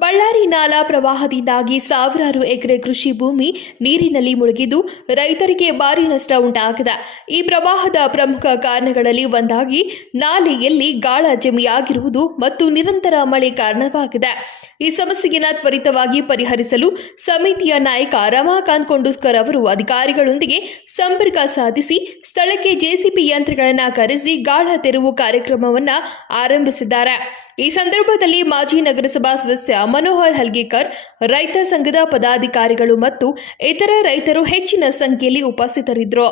ಬಳ್ಳಾರಿ ನಾಲಾ ಪ್ರವಾಹದಿಂದಾಗಿ ಸಾವಿರಾರು ಎಕರೆ ಕೃಷಿ ಭೂಮಿ ನೀರಿನಲ್ಲಿ ಮುಳುಗಿದ್ದು ರೈತರಿಗೆ ಭಾರಿ ನಷ್ಟ ಉಂಟಾಗಿದೆ. ಈ ಪ್ರವಾಹದ ಪ್ರಮುಖ ಕಾರಣಗಳಲ್ಲಿ ಒಂದಾಗಿ ನಾಲೆಯಲ್ಲಿ ಗಾಳ ಜಮೆಯಾಗಿರುವುದು ಮತ್ತು ನಿರಂತರ ಮಳೆ ಕಾರಣವಾಗಿದೆ. ಈ ಸಮಸ್ಯೆಯನ್ನು ತ್ವರಿತವಾಗಿ ಪರಿಹರಿಸಲು ಸಮಿತಿಯ ನಾಯಕ ರಮಾಕಾಂತ್ ಕೊಂಡೂಸ್ಕರ್ ಅವರು ಅಧಿಕಾರಿಗಳೊಂದಿಗೆ ಸಂಪರ್ಕ ಸಾಧಿಸಿ ಸ್ಥಳಕ್ಕೆ ಜೆಸಿಪಿ ಯಂತ್ರಗಳನ್ನು ಕರೆಸಿ ಗಾಳ ತೆರವು ಕಾರ್ಯಕ್ರಮವನ್ನು ಆರಂಭಿಸಿದ್ದಾರೆ. ಈ ಸಂದರ್ಭದಲ್ಲಿ ಮಾಜಿ ನಗರಸಭಾ ಸದಸ್ಯ ಮನೋಹರ್ ಹಲ್ಗೇಕರ್, ರೈತ ಸಂಘದ ಪದಾಧಿಕಾರಿಗಳು ಮತ್ತು ಇತರ ರೈತರು ಹೆಚ್ಚಿನ ಸಂಖ್ಯೆಯಲ್ಲಿ ಉಪಸ್ಥಿತರಿದ್ದರು.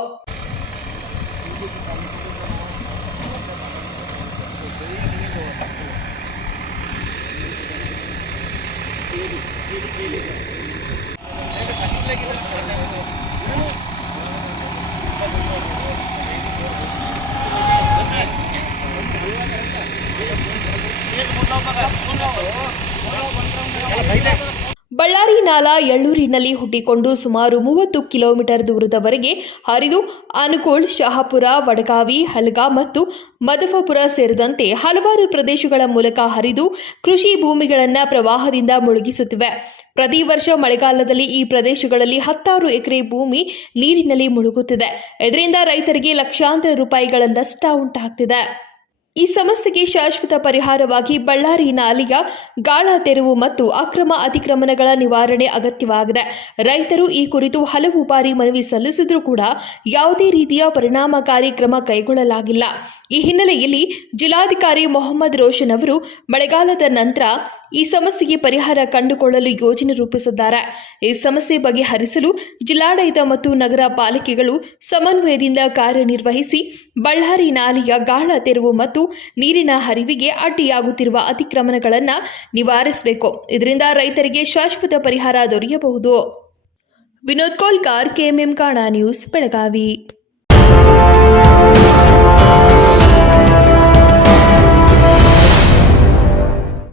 ಬಳ್ಳಾರಿ ನಾಲಾ ಎಳ್ಳೂರಿನಲ್ಲಿ ಹುಟ್ಟಿಕೊಂಡು ಸುಮಾರು ಮೂವತ್ತು ಕಿಲೋಮೀಟರ್ ದೂರದವರೆಗೆ ಹರಿದು ಅನುಕೋಳ್ ಶಹಾಪುರ, ವಡಗಾವಿ, ಹಲ್ಗಾ ಮತ್ತು ಮದಫಪುರ ಸೇರಿದಂತೆ ಹಲವಾರು ಪ್ರದೇಶಗಳ ಮೂಲಕ ಹರಿದು ಕೃಷಿ ಭೂಮಿಗಳನ್ನು ಪ್ರವಾಹದಿಂದ ಮುಳುಗಿಸುತ್ತಿವೆ. ಪ್ರತಿ ವರ್ಷ ಮಳೆಗಾಲದಲ್ಲಿ ಈ ಪ್ರದೇಶಗಳಲ್ಲಿ ಹತ್ತಾರು ಎಕರೆ ಭೂಮಿ ನೀರಿನಲ್ಲಿ ಮುಳುಗುತ್ತಿದೆ. ಇದರಿಂದ ರೈತರಿಗೆ ಲಕ್ಷಾಂತರ ರೂಪಾಯಿಗಳ ನಷ್ಟ ಉಂಟಾಗ್ತಿದೆ. ಈ ಸಮಸ್ಯೆಗೆ ಶಾಶ್ವತ ಪರಿಹಾರವಾಗಿ ಬಳ್ಳಾರಿ ನಾಲಿಯ ಗಾಳ ತೆರವು ಮತ್ತು ಅಕ್ರಮ ಅತಿಕ್ರಮಣಗಳ ನಿವಾರಣೆ ಅಗತ್ಯವಾಗಿದೆ. ರೈತರು ಈ ಕುರಿತು ಹಲವು ಬಾರಿ ಮನವಿ ಸಲ್ಲಿಸಿದರೂ ಕೂಡ ಯಾವುದೇ ರೀತಿಯ ಪರಿಣಾಮಕಾರಿ ಕ್ರಮ ಕೈಗೊಳ್ಳಲಾಗಿಲ್ಲ. ಈ ಹಿನ್ನೆಲೆಯಲ್ಲಿ ಜಿಲ್ಲಾಧಿಕಾರಿ ಮೊಹಮ್ಮದ್ ರೋಷನ್ ಅವರು ಮಳೆಗಾಲದ ನಂತರ ಈ ಸಮಸ್ಯೆಗೆ ಪರಿಹಾರ ಕಂಡುಕೊಳ್ಳಲು ಯೋಜನೆ ರೂಪಿಸಿದ್ದಾರೆ. ಈ ಸಮಸ್ಯೆ ಬಗೆಹರಿಸಲು ಜಿಲ್ಲಾಡಳಿತ ಮತ್ತು ನಗರ ಪಾಲಿಕೆಗಳು ಸಮನ್ವಯದಿಂದ ಕಾರ್ಯನಿರ್ವಹಿಸಿ ಬಳ್ಳಾರಿ ನಾಲೆಯ ಗಾಳ ತೆರವು ಮತ್ತು ನೀರಿನ ಹರಿವಿಗೆ ಅಡ್ಡಿಯಾಗುತ್ತಿರುವ ಅತಿಕ್ರಮಣಗಳನ್ನು ನಿವಾರಿಸಬೇಕು. ಇದರಿಂದ ರೈತರಿಗೆ ಶಾಶ್ವತ ಪರಿಹಾರ ದೊರೆಯಬಹುದು. ವಿನೋದ್ ಕೋಲ್ಕಾರ್, ಕೆಎಂಎಂ ಕಾಣ ನ್ಯೂಸ್, ಬೆಳಗಾವಿ.